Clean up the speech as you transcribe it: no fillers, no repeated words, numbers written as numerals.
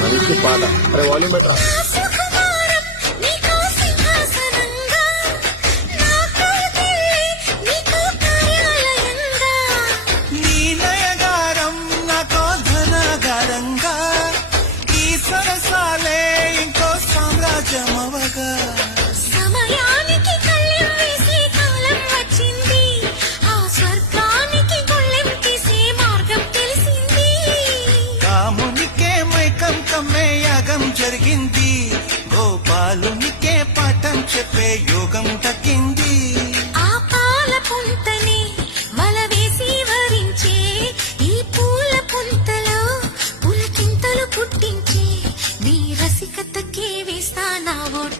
మంచి పాట. అరే వాల్యూమ్ బెటర్. సమయానికి కళ్ళెం వేసే కాలం వచ్చింది, ఆ స్వర్గానికి గొళ్ళెం తీసే మార్గం తెలిసింది. కామునికే మైకం కమ్మే యాగం జరిగింది, గోపాలునికే పాఠం చెప్పే యోగం దక్కింది. ఆ పాల పుంతని వల వేసి వరించే ఈ పూల పుంతలో పులకింతలు పుట్టించే నీ రసికతకే వేస్తా నా ఓటు.